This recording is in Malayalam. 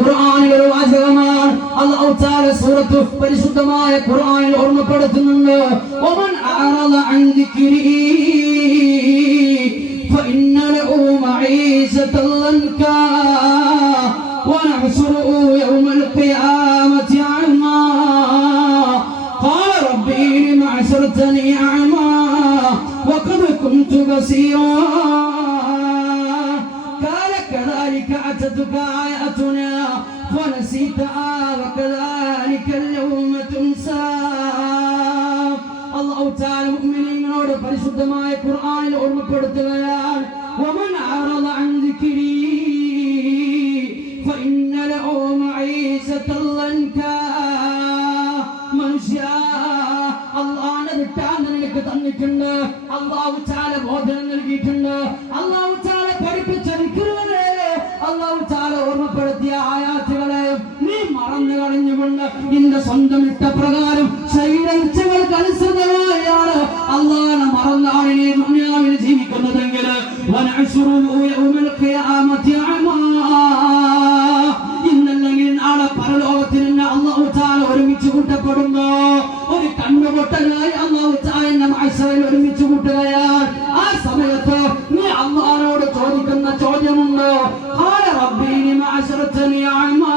ഖുർആനിലെ വാചകമാണ്. അല്ലാഹു തആല സൂറത്ത് പരിശുദ്ധമായ ഖുർആനിൽ ഓർമ്മപ്പെടുത്തുന്നുണ്ട്. വമൻ അഅറദ അൻ ദിക്രി فإن له معيشة ضنكا ونحشره يوم القيامة أعمى قال ربي لم حشرتني أعمى وقد كنت بصيرا قال كذلك أتتك آياتنا فنسيتها وكذلك اليوم تنسى. അല്ലാഹു തആല മുഅ്മിനീങ്ങളോട് പരിശുദ്ധമായ ഖുർആനിൽ ഓർമ്മപ്പെടുത്തുകയാണ്. വമൻ അറദ അൻ ദിക്രി ഫഇന്ന ലഹു മഈശതൻ ലൻകാ. മനുഷ്യ, അല്ലാഹുവിനെ വിട്ടാൽ നിനക്ക് തന്നിട്ടുണ്ട്. അല്ലാഹു തആല ബോധനം നൽകിയിട്ടുണ്ട്. അല്ലാഹു തആല പഠിപ്പിച്ച ദിക്റുകളെ, അല്ലാഹു തആല ഓർമ്മപ്പെടുത്തിയ ആയാത്തുകളെ നീ മറന്നു കളഞ്ഞുകൊണ്ട് നിന്റെ സ്വന്തം ഇഷ്ടപ്രകാരം ശരീരങ്ങൾക്ക് അനുസൃതമായാണ് അല്ലാഹുവിനെ മറന്നാണ് നീ ദുനിയാവിൽ ജീവിക്കുന്നതെങ്കിൽ ഇന്നല്ലെങ്കിൽ നാളെ പരലോകത്തിൽ നിന്ന് അല്ലാഹു തആല ഒരുമിച്ച് കൂട്ടപ്പെടുന്നു. ഒരു കണ്ണുപൊട്ടലായി അല്ലാഹു തആല മഹ്ശറിൽ ഒരുമിച്ച് കൂട്ടുകയാണ്. ആ സമയത്ത് നീ അല്ലാഹുവിനോട് ചോദിക്കുന്ന ചോദ്യമുണ്ട്. ഖാല റബ്ബി ലിമ അശ്റതനി അഅ്മാ